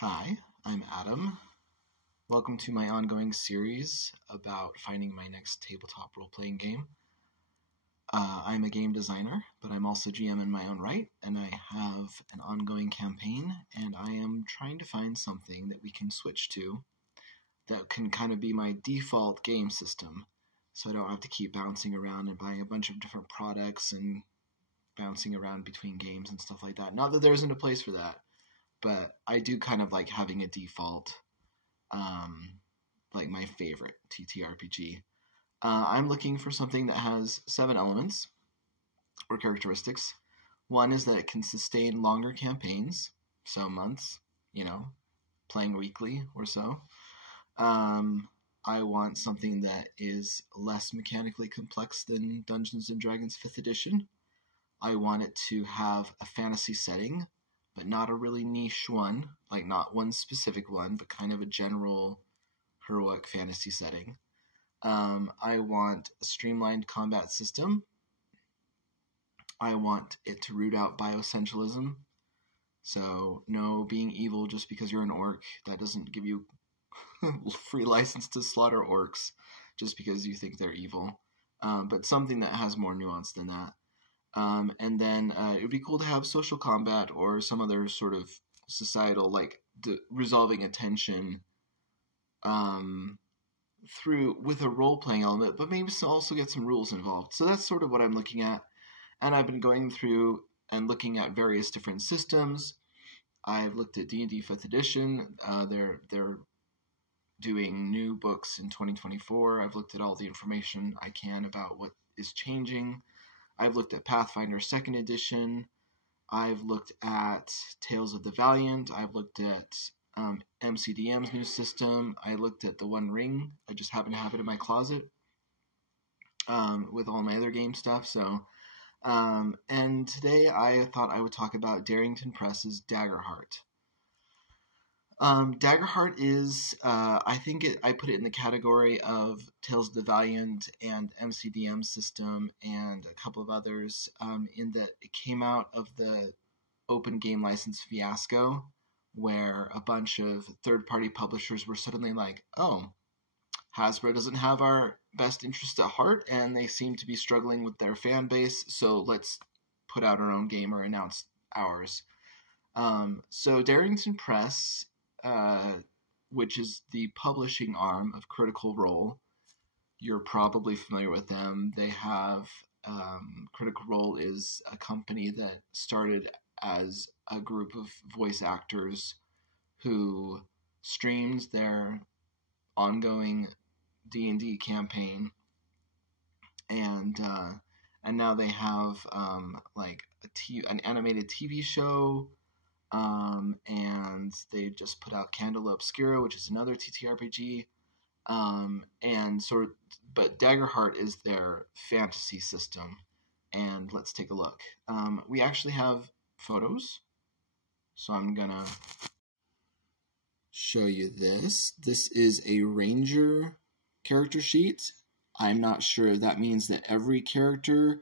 Hi, I'm Adam. Welcome to my ongoing series about finding my next tabletop role-playing game. I'm a game designer, but I'm also GM in my own right, and I have an ongoing campaign, and I am trying to find something that we can switch to that can kind of be my default game system, so I don't have to keep bouncing around and buying a bunch of different products and bouncing around between games and stuff like that. Not that there isn't a place for that, but I do kind of like having a default, like my favorite TTRPG. I'm looking for something that has 7 elements or characteristics. One is that it can sustain longer campaigns, so months, playing weekly or so. I want something that is less mechanically complex than Dungeons & Dragons 5th edition. I want it to have a fantasy setting, but not a really niche one, like not one specific one, but kind of a general heroic fantasy setting. I want a streamlined combat system. I want it to root out bioessentialism. So no being evil just because you're an orc. That doesn't give you free license to slaughter orcs just because you think they're evil. But something that has more nuance than that. And then it would be cool to have social combat or some other sort of societal, like resolving a tension with a role-playing element, but maybe also get some rules involved. So that's sort of what I'm looking at. And I've been going through and looking at various different systems. I've looked at D&D 5th edition. They're doing new books in 2024. I've looked at all the information I can about what is changing. I've looked at Pathfinder 2nd edition. I've looked at Tales of the Valiant. I've looked at MCDM's new system. I looked at the One Ring. I just happen to have it in my closet with all my other game stuff. So, and today I thought I would talk about Darrington Press's Daggerheart. Daggerheart is, I put it in the category of Tales of the Valiant and MCDM system and a couple of others, in that it came out of the open game license fiasco, where a bunch of third-party publishers were suddenly like, oh, Hasbro doesn't have our best interest at heart, and they seem to be struggling with their fan base, so let's put out our own game or announce ours. So Darrington Press, which is the publishing arm of Critical Role. You're probably familiar with them. They have, Critical Role is a company that started as a group of voice actors who streamed their ongoing D&D campaign, and now they have an animated TV show. And they just put out Candela Obscura, which is another TTRPG, but Daggerheart is their fantasy system, and let's take a look. We actually have photos, so I'm gonna show you this. This is a Ranger character sheet. I'm not sure if that means that every character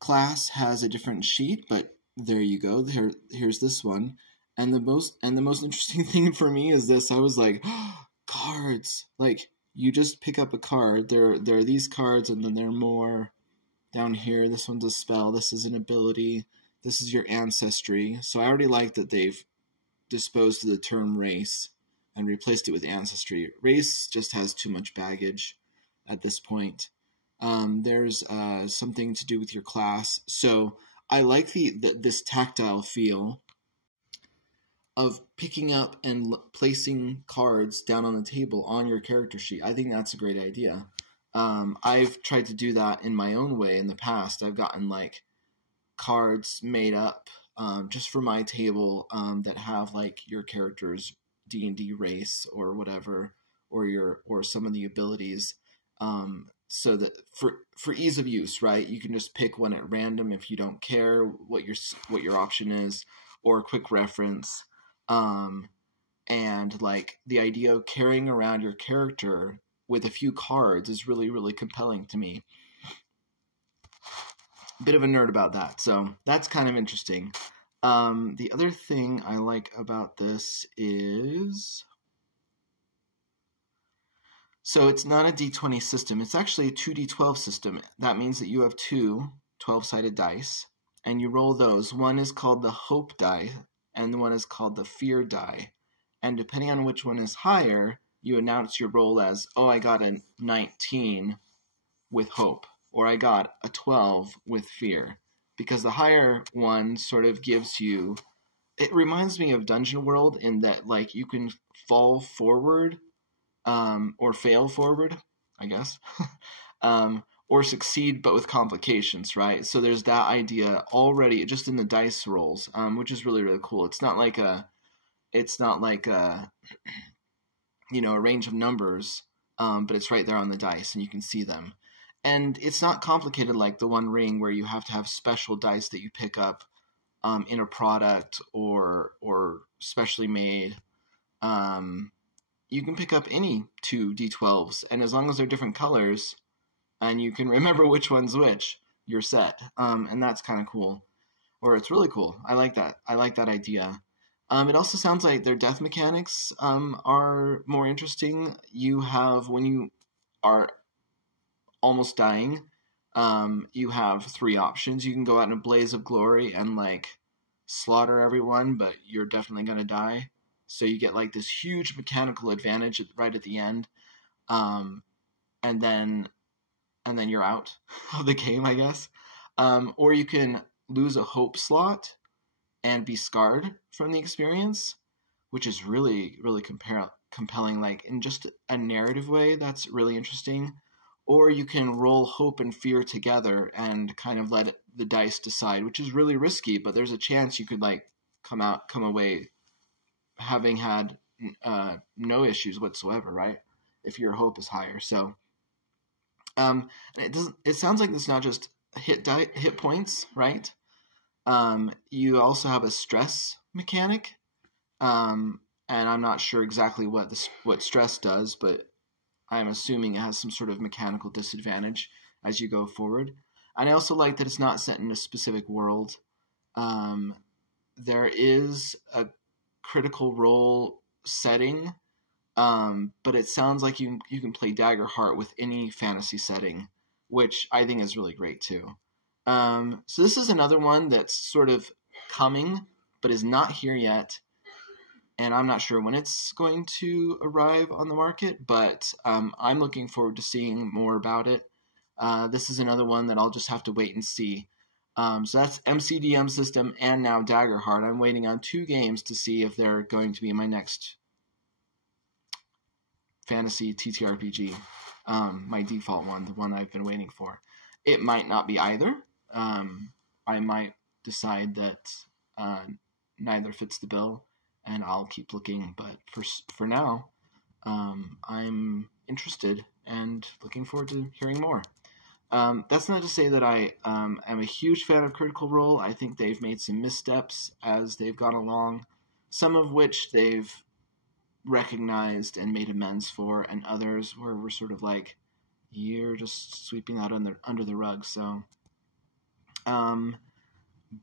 class has a different sheet, but there you go. Here's this one, and the most interesting thing for me is this. I was like, oh, cards. Like, you just pick up a card. There are these cards, and then there are more down here. This one's a spell. This is an ability. This is your ancestry. So I already like that they've disposed of the term race and replaced it with ancestry. Race just has too much baggage at this point. There's something to do with your class. So I like this tactile feel of picking up and placing cards down on the table on your character sheet. I think that's a great idea. I've tried to do that in my own way in the past. I've gotten like cards made up just for my table that have like your character's D&D race or whatever, or some of the abilities. So that for ease of use, right? You can just pick one at random if you don't care what your option is, or a quick reference. And like the idea of carrying around your character with a few cards is really, really compelling to me. Bit of a nerd about that, so that's kind of interesting. The other thing I like about this is, so it's not a D20 system. It's actually a 2D12 system. That means that you have two 12-sided dice, and you roll those. One is called the hope die, and one is called the fear die. And depending on which one is higher, you announce your roll as, oh, I got a 19 with hope, or I got a 12 with fear. Because the higher one sort of gives you, it reminds me of Dungeon World in that, like, you can fall forward, or fail forward, I guess, or succeed but with complications, right? So there's that idea already just in the dice rolls, which is really, really cool. It's not like a you know, a range of numbers, but it's right there on the dice and you can see them. And it's not complicated like the One Ring where you have to have special dice that you pick up in a product or specially made. You can pick up any two D12s, and as long as they're different colors and you can remember which one's which, you're set. And that's kind of cool. Or it's really cool. I like that. I like that idea. It also sounds like their death mechanics are more interesting. You have, when you are almost dying, you have three options. You can go out in a blaze of glory and like slaughter everyone, but you're definitely going to die. So you get like this huge mechanical advantage right at the end, and then you're out of the game, I guess. Or you can lose a hope slot and be scarred from the experience, which is really, really compelling, like in just a narrative way. That's really interesting. Or you can roll hope and fear together and kind of let the dice decide, which is really risky, but there's a chance you could like come away having had no issues whatsoever, right? If your hope is higher. So it sounds like it's not just hit points, right? You also have a stress mechanic, and I'm not sure exactly what stress does, but I'm assuming it has some sort of mechanical disadvantage as you go forward. And I also like that it's not set in a specific world. There is a critical role setting, but it sounds like you can play Daggerheart with any fantasy setting, which I think is really great too. So this is another one that's sort of coming, but is not here yet. And I'm not sure when it's going to arrive on the market, but I'm looking forward to seeing more about it. This is another one that I'll just have to wait and see. So that's MCDM system and now Daggerheart. I'm waiting on 2 games to see if they're going to be my next fantasy TTRPG, my default one, the one I've been waiting for. It might not be either. I might decide that neither fits the bill, and I'll keep looking. But for now, I'm interested and looking forward to hearing more. That's not to say that I am a huge fan of Critical Role. I think they've made some missteps as they've gone along, some of which they've recognized and made amends for, and others where we're sort of like, you're just sweeping that under the rug. So,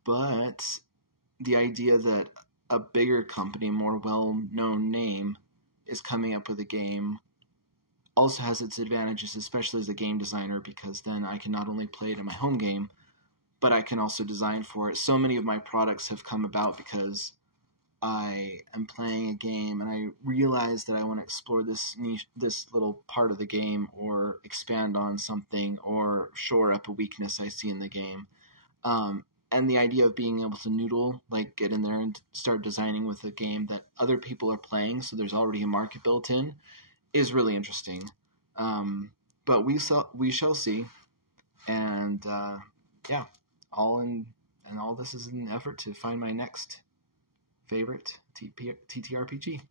but the idea that a bigger company, more well-known name, is coming up with a game also has its advantages, especially as a game designer, because then I can not only play it in my home game, but I can also design for it. So many of my products have come about because I am playing a game and I realize that I want to explore this niche, this little part of the game, or expand on something, or shore up a weakness I see in the game. And the idea of being able to noodle, like get in there and start designing with a game that other people are playing, so there's already a market built in, is really interesting. But we shall see. And yeah, all this is an effort to find my next favorite TTRPG.